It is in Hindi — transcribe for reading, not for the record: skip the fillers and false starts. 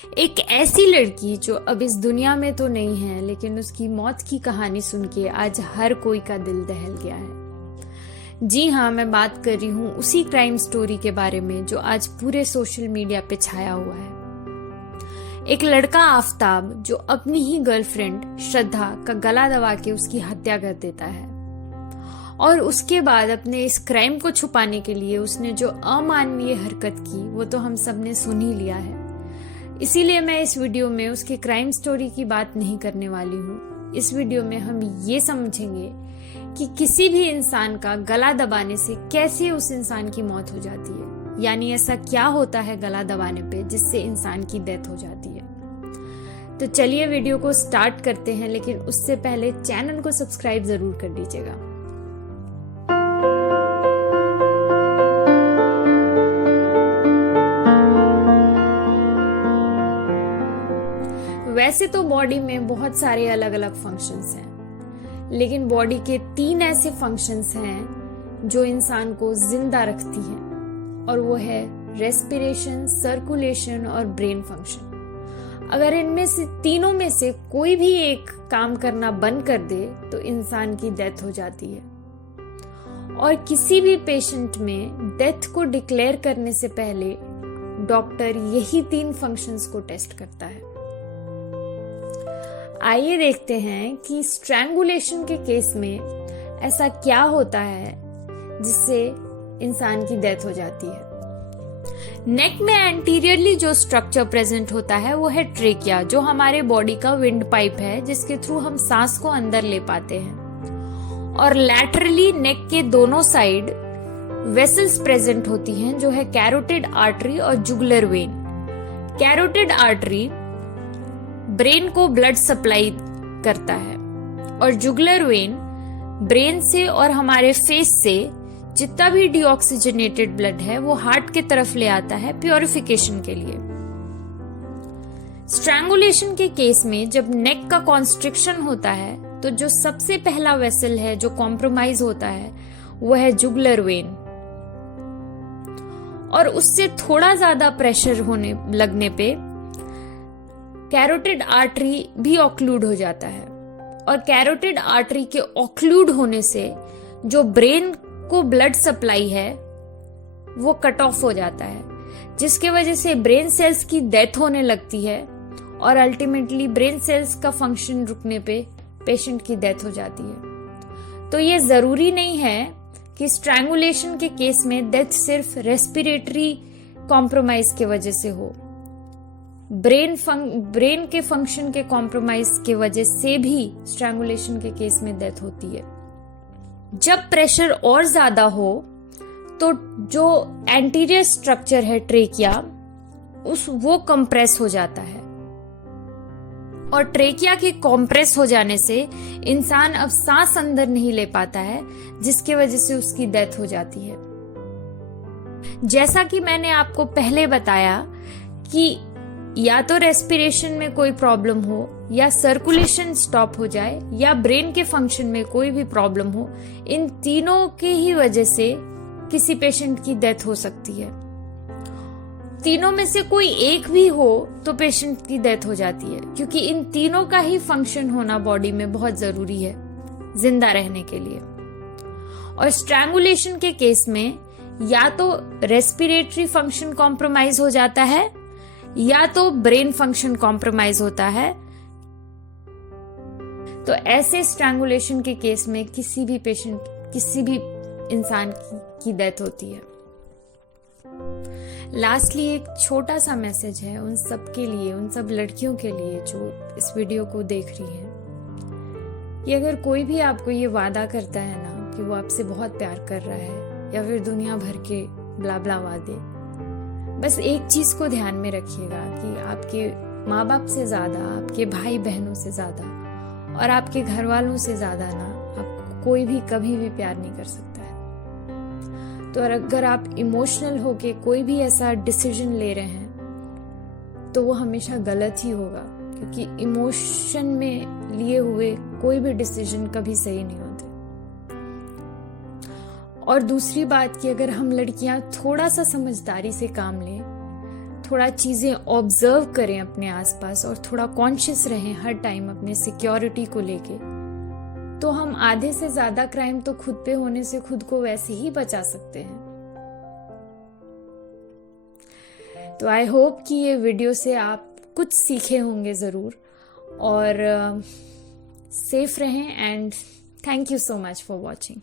एक ऐसी लड़की जो अब इस दुनिया में तो नहीं है, लेकिन उसकी मौत की कहानी सुन के आज हर कोई का दिल दहल गया है। जी हाँ, मैं बात कर रही हूँ उसी क्राइम स्टोरी के बारे में जो आज पूरे सोशल मीडिया पे छाया हुआ है। एक लड़का आफताब जो अपनी ही गर्लफ्रेंड श्रद्धा का गला दबा के उसकी हत्या कर देता है, और उसके बाद अपने इस क्राइम को छुपाने के लिए उसने जो अमानवीय हरकत की वो तो हम सब ने सुन ही लिया है। इसीलिए मैं इस वीडियो में उसके क्राइम स्टोरी की बात नहीं करने वाली हूँ। इस वीडियो में हम ये समझेंगे कि किसी भी इंसान का गला दबाने से कैसे उस इंसान की मौत हो जाती है, यानी ऐसा क्या होता है गला दबाने पे जिससे इंसान की डेथ हो जाती है। तो चलिए वीडियो को स्टार्ट करते हैं, लेकिन उससे पहले चैनल को सब्सक्राइब जरूर कर लीजिएगा। वैसे तो बॉडी में बहुत सारे अलग अलग फंक्शंस हैं, लेकिन बॉडी के 3 ऐसे फंक्शंस हैं जो इंसान को जिंदा रखती हैं, और वो है रेस्पिरेशन, सर्कुलेशन और ब्रेन फंक्शन। अगर इनमें से तीनों में से कोई भी एक काम करना बंद कर दे तो इंसान की डेथ हो जाती है। और किसी भी पेशेंट में डेथ को डिक्लेयर करने से पहले डॉक्टर यही 3 फंक्शंस को टेस्ट करता है। आइए देखते हैं कि स्ट्रैंगुलेशन के केस में ऐसा क्या होता है जिससे इंसान की डेथ हो जाती है। नेक में एंटीरियरली जो स्ट्रक्चर प्रेजेंट होता है वो है ट्रेकिया, जो हमारे बॉडी का विंड पाइप है जिसके थ्रू हम सांस को अंदर ले पाते हैं। और लैटरली नेक के दोनों साइड वेसल्स प्रेजेंट होती हैं जो है कैरोटिड आर्टरी और jugular vein. Carotid artery brain को ब्लड सप्लाई करता है, और जुगुलर वेन ब्रेन से और हमारे फेस से जितना भी डीऑक्सीजनेटेड ब्लड है वो हार्ट के तरफ ले आता है प्योरिफिकेशन के लिए। स्ट्रैंगुलेशन के केस में जब नेक का कॉन्स्ट्रिक्शन होता है तो जो सबसे पहला वेसल है जो कॉम्प्रोमाइज होता है वो है जुगुलर वेन, और उससे थोड़ा ज्यादा प्रेशर होने लगने पे कैरोटिड आर्टरी भी ऑक्लूड हो जाता है, और कैरोटिड आर्टरी के ऑक्लूड होने से जो ब्रेन को ब्लड सप्लाई है वो कट ऑफ हो जाता है, जिसके वजह से ब्रेन सेल्स की डेथ होने लगती है, और अल्टीमेटली ब्रेन सेल्स का फंक्शन रुकने पे पेशेंट की डेथ हो जाती है। तो ये जरूरी नहीं है कि स्ट्रैंगुलेशन के केस में डेथ सिर्फ रेस्पिरेटरी कॉम्प्रोमाइज की वजह से हो। ब्रेन के फंक्शन के कॉम्प्रोमाइज की वजह से भी स्ट्रैंगुलेशन के केस में डेथ होती है। जब प्रेशर और ज्यादा हो तो जो एंटीरियर स्ट्रक्चर है ट्रेकिया वो कंप्रेस हो जाता है, और ट्रेकिया के कंप्रेस हो जाने से इंसान अब सांस अंदर नहीं ले पाता है, जिसकी वजह से उसकी डेथ हो जाती है। जैसा कि मैंने आपको पहले बताया कि या तो रेस्पिरेशन में कोई प्रॉब्लम हो, या सर्कुलेशन स्टॉप हो जाए, या ब्रेन के फंक्शन में कोई भी प्रॉब्लम हो, इन तीनों की ही वजह से किसी पेशेंट की डेथ हो सकती है। तीनों में से कोई एक भी हो तो पेशेंट की डेथ हो जाती है, क्योंकि इन तीनों का ही फंक्शन होना बॉडी में बहुत जरूरी है जिंदा रहने के लिए। और स्ट्रैंगुलेशन के केस में या तो रेस्पिरेटरी फंक्शन कॉम्प्रोमाइज हो जाता है, या तो ब्रेन फंक्शन कॉम्प्रोमाइज होता है। तो ऐसे स्ट्रैंगुलेशन के केस में किसी भी इंसान की डेथ होती है। लास्टली एक छोटा सा मैसेज है उन सब के लिए, उन सब लड़कियों के लिए जो इस वीडियो को देख रही हैं, कि अगर कोई भी आपको ये वादा करता है ना कि वो आपसे बहुत प्यार कर रहा है, या फिर दुनिया भर के ब्ला ब्ला वादे, बस एक चीज को ध्यान में रखिएगा कि आपके माँ बाप से ज्यादा, आपके भाई बहनों से ज्यादा और आपके घर वालों से ज्यादा ना आपको कोई भी कभी भी प्यार नहीं कर सकता है। तो अगर आप इमोशनल होके कोई भी ऐसा डिसीजन ले रहे हैं तो वो हमेशा गलत ही होगा, क्योंकि इमोशन में लिए हुए कोई भी डिसीजन कभी सही नहीं होते। और दूसरी बात कि अगर हम लड़कियां थोड़ा सा समझदारी से काम लें, थोड़ा चीज़ें ऑब्जर्व करें अपने आसपास और थोड़ा कॉन्शियस रहें हर टाइम अपने सिक्योरिटी को लेके, तो हम आधे से ज़्यादा क्राइम तो खुद पे होने से खुद को वैसे ही बचा सकते हैं। तो आई होप कि ये वीडियो से आप कुछ सीखे होंगे ज़रूर, और सेफ रहें, and thank you so much for watching.